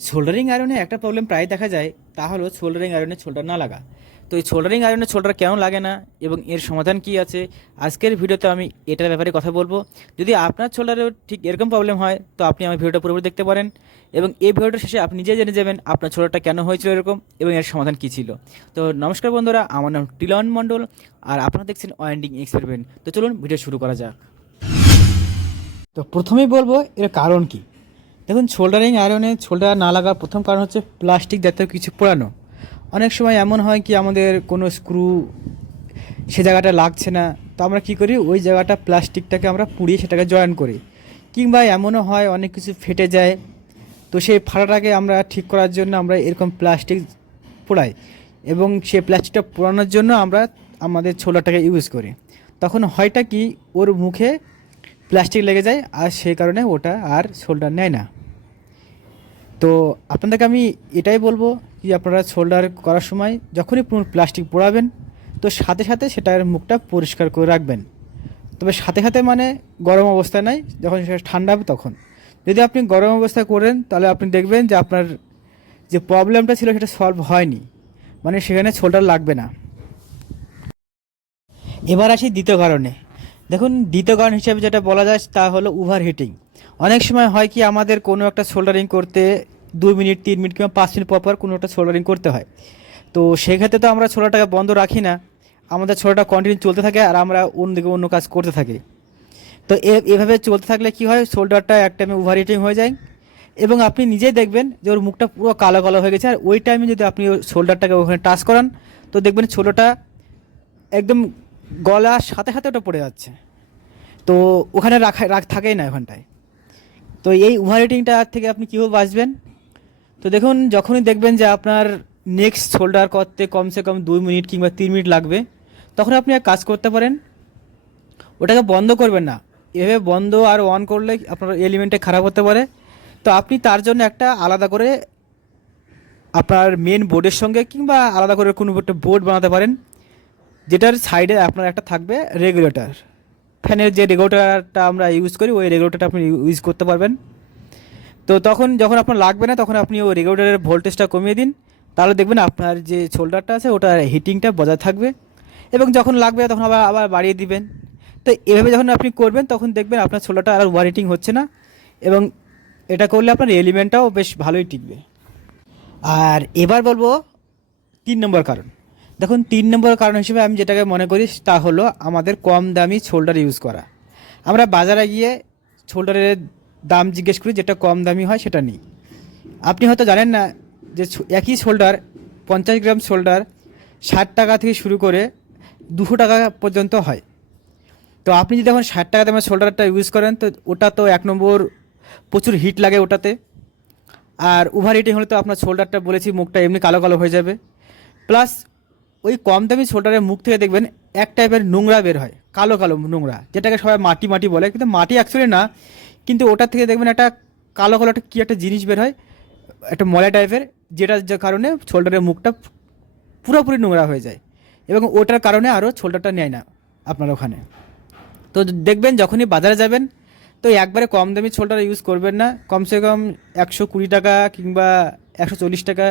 Soldering আয়রনে একটা problem প্রায় দেখা যায়, তা হলো সোল্ডারিং আয়রনে সোল্ডার না লাগা। তো এই সোল্ডারিং আয়রনে সোল্ডার কেন লাগে না এবং এর সমাধান কি আছে, আজকের ভিডিওতে আমি এটার ব্যাপারে কথা বলবো। যদি আপনার সোল্ডারেও ঠিক এরকম প্রবলেম হয় তো আপনি আমার ভিডিওটা পুরোপুরি দেখতে পারেন, এবং এই ভিডিওটা শেষে আপনি নিজে জেনে যাবেন আপনার সোল্ডারটা কেন হয়েছিল এরকম এবং এর সমাধান কী ছিল। তো নমস্কার বন্ধুরা, আমার নাম টিলন মণ্ডল আর আপনারা দেখছেন ওয়াইন্ডিং এক্সপেরিমেন্ট। তো চলুন ভিডিও শুরু করা যাক। তো প্রথমেই বলবো এর কারণ কি। দেখুন, সোল্ডারিং আয়রনে সোল্ডার না লাগার প্রথম কারণ হচ্ছে প্লাস্টিক জাতীয় কিছু পোড়ানো। অনেক সময় এমন হয় কি আমাদের কোনো স্ক্রু সে জায়গাটা লাগছে না, তো আমরা কী করি, ওই জায়গাটা প্লাস্টিকটাকে আমরা পুড়িয়ে সেটাকে জয়েন করি। কিংবা এমনও হয় অনেক কিছু ফেটে যায়, তো সেই ফাটাটাকে আমরা ঠিক করার জন্য আমরা এরকম প্লাস্টিক পোড়াই, এবং সেই প্লাস্টিকটা পোড়ানোর জন্য আমরা আমাদের ছোলাটাকে ইউজ করি। তখন হয়টা কি, ওর মুখে প্লাস্টিক লেগে যায় আর সেই কারণে ওটা আর শোল্ডার নেয় না। তো আপনাদেরকে আমি এটাই বলবো যে আপনারা শোল্ডার করার সময় যখনই প্লাস্টিক পোড়াবেন তো সাথে সাথে সেটার মুখটা পরিষ্কার করে রাখবেন। তবে সাথে সাথে মানে গরম অবস্থায় নাই, যখন সেটা ঠান্ডা হবে তখন। যদি আপনি গরম অবস্থায় করেন তাহলে আপনি দেখবেন যে আপনার যে প্রবলেমটা ছিল সেটা সলভ হয়নি, মানে সেখানে শোল্ডার লাগবে না। এবার আসি দ্বিতীয় কারণে। দেখুন, দ্বিতীয় কারণ হিসেবে যেটা বলা যায় তা হলো ওভারহিটিং। অনেক সময় হয় কি আমাদের কোনো একটা সোল্ডারিং করতে 2 মিনিট 3 মিনিট কিংবা 5 মিনিট পর পর কোনো একটা সোল্ডারিং করতে হয়। তো সেক্ষেত্রে তো আমরা ছোলাটাকে বন্ধ রাখি না, আমাদের ছোলাটা কন্টিনিউ চলতে থাকে আর আমরা অন্যদিকে অন্য কাজ করতে থাকি। তো এভাবে চলতে থাকলে কি হয়, শোল্ডারটা এক টাইমে ওভারহিটিং হয়ে যায় এবং আপনি নিজেই দেখবেন যে ওর মুখটা পুরো কালো কালো হয়ে গেছে। আর ওই টাইমে যদি আপনি ওই শোল্ডারটাকে ওখানে টাচ করান তো দেখবেন ছোলাটা একদম গলার সাথে সাথে ওটা পড়ে যাচ্ছে। তো ওখানে থাকেই না ওখানটায়। তো এই ওভারহিটিংটা থেকে আপনি কীভাবে বাঁচবেন? তো দেখুন, যখনই দেখবেন যে আপনার নেক্সট শোল্ডার করতে কমসে কম 2 মিনিট কিংবা 3 মিনিট লাগবে, তখন আপনি এক কাজ করতে পারেন, ওটাকে বন্ধ করবেন না। এভাবে বন্ধ আর অন করলে আপনার এলিমেন্টে খারাপ হতে পারে। তো আপনি তার জন্য একটা আলাদা করে আপনার মেন বোর্ডের সঙ্গে কিংবা আলাদা করে কোনো একটা বোর্ড বানাতে পারেন, যেটার সাইডে আপনার একটা থাকবে রেগুলেটর। ফ্যানের যে রেগুলেটরটা আমরা ইউজ করি ওই রেগুলেটরটা আপনি ইউজ করতে পারবেন। তো তখন যখন আপনার লাগবে না তখন আপনি ওই রেগুলেটরের ভোল্টেজটা কমিয়ে দিন, তাহলে দেখবেন আপনার যে শোল্ডারটা আছে ওটার হিটিংটা বজায় থাকবে, এবং যখন লাগবে তখন আবার আবার বাড়িয়ে দিবেন। তো এভাবে যখন আপনি করবেন তখন দেখবেন আপনার শোল্ডারটা আর ওভার হিটিং হচ্ছে না, এবং এটা করলে আপনার এলিমেন্টটাও বেশ ভালোই টিকবে। আর এবার বলবো 3 নম্বর কারণ। দেখুন, 3 নম্বর কারণ হিসেবে আমি যেটাকে মনে করি তা হলো আমাদের কম দামি শোল্ডার ইউজ করা। আমরা বাজারে গিয়ে শোল্ডারের দাম জিজ্ঞেস করি, যেটা কম দামি হয় সেটা নিই। আপনি হয়তো জানেন না যে একই শোল্ডার, 50 গ্রাম শোল্ডার 60 টাকা থেকে শুরু করে 200 টাকা পর্যন্ত হয়। তো আপনি যদি এখন 60 টাকা দামের শোল্ডারটা ইউজ করেন তো ওটা তো 1 নম্বর প্রচুর হিট লাগে ওটাতে, আর ওভার হিটিং হলে তো আপনার শোল্ডারটা বলেছি মুখটা এমনি কালো কালো হয়ে যাবে। প্লাস ওই কম দামি শোল্ডারের মুখ থেকে দেখবেন এক টাইপের নোংরা বের হয়, কালো কালো নোংরা, যেটাকে সবাই মাটি মাটি বলে, কিন্তু মাটি অ্যাকচুয়ালি না, কিন্তু ওটার থেকে দেখবেন একটা কালো কালো একটা কী একটা জিনিস বের হয়, একটা ময়লা টাইপের, যেটার যে কারণে শোল্ডারের মুখটা পুরোপুরি নোংরা হয়ে যায়, এবং ওটার কারণে আরও শোল্ডারটা নেয় না আপনার ওখানে। তো দেখবেন যখনই বাজারে যাবেন তো একবারে কম দামি শোল্ডার ইউজ করবেন না, কমসে কম 120 টাকা কিংবা 140 টাকা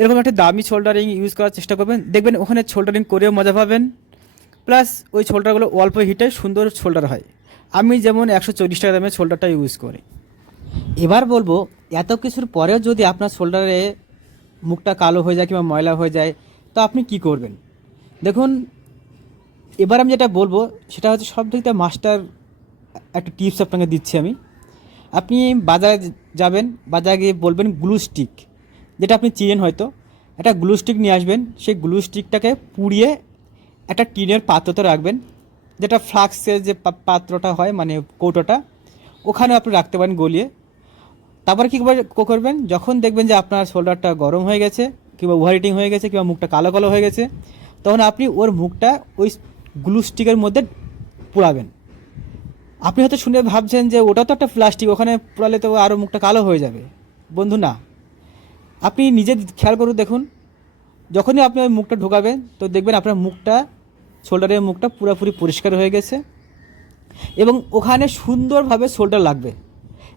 এরকম একটা দামি শোল্ডারিং ইউজ করার চেষ্টা করবেন। দেখবেন ওখানে শোল্ডারিং করেও মজা পাবেন, প্লাস ওই শোল্ডারগুলো অল্প হিটে সুন্দর শোল্ডার হয়। আমি যেমন 140 টাকা দামের শোল্ডারটা ইউজ করি। এবার বলবো, এত কিছুর পরেও যদি আপনার শোল্ডারে মুখটা কালো হয়ে যায় কিংবা ময়লা হয়ে যায় তো আপনি কি করবেন? দেখুন, এবার আমি যেটা বলবো সেটা হচ্ছে সব থেকে মাস্টার একটা টিপস আপনাকে দিচ্ছি আমি। আপনি বাজারে যাবেন, বাজারে গিয়ে বলবেন গ্লু স্টিক, যেটা আপনি চিনেন হয়তো, একটা গ্লু স্টিক নিয়ে আসবেন। সেই গ্লু স্টিকটাকে পুড়িয়ে একটা টিনের পাত্রতে রাখবেন, যেটা ফ্লাক্সের যে পাত্রটা হয় মানে কৌটোটা, ওখানে আপনি রাখতে পারেন গলিয়ে। তারপর কী করবেন, যখন দেখবেন যে আপনার শোল্ডারটা গরম হয়ে গেছে কিংবা ওভারহিটিং হয়ে গেছে কিংবা মুখটা কালো কালো হয়ে গেছে, তখন আপনি ওর মুখটা ওই গ্লু স্টিকের মধ্যে পোড়াবেন। আপনি হয়তো শুনে ভাবছেন যে ওটা তো একটা প্লাস্টিক, ওখানে পোড়ালে তো আরও মুখটা কালো হয়ে যাবে। বন্ধু না, আপনি নিজে খেয়াল করুন, দেখুন যখনই আপনি ওই মুখটা ঢোকাবেন তো দেখবেন আপনার মুখটা, শোল্ডারের মুখটা পুরোপুরি পরিষ্কার হয়ে গেছে, এবং ওখানে সুন্দরভাবে শোল্ডার লাগবে।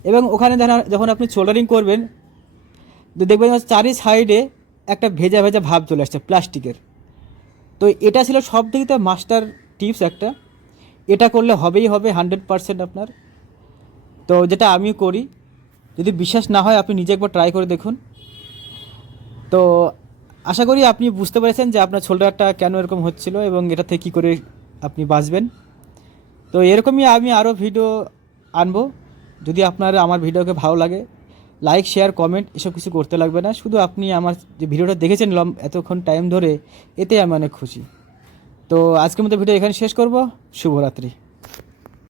এবং ওখানে যখন আপনি শোল্ডারিং করবেন তো দেখবেন চারি সাইডে একটা ভেজা ভেজা ভাব চলে আসছে প্লাস্টিকের। তো এটা ছিল সব থেকে মাস্টার টিপস একটা, এটা করলে হবেই হবে 100% আপনার। তো যেটা আমি করি, যদি বিশ্বাস না হয় আপনি নিজে একবার ট্রাই করে দেখুন। তো আশা করি আপনি বুঝতে পেরেছেন যে আপনার শোল্ডারটা কেন এরকম হচ্ছিল এবং এটা থেকে কী করে আপনি বাঁচবেন। তো এরকমই আমি আরও ভিডিও আনবো। যদি আপনার আমার ভিডিওকে ভালো লাগে, লাইক শেয়ার কমেন্ট এসব কিছু করতে লাগবে না, শুধু আপনি আমার যে ভিডিওটা দেখেছেন এতক্ষণ টাইম ধরে, এতে আমি অনেক খুশি। তো আজকের মতো ভিডিও এখানে শেষ করব। শুভরাত্রি।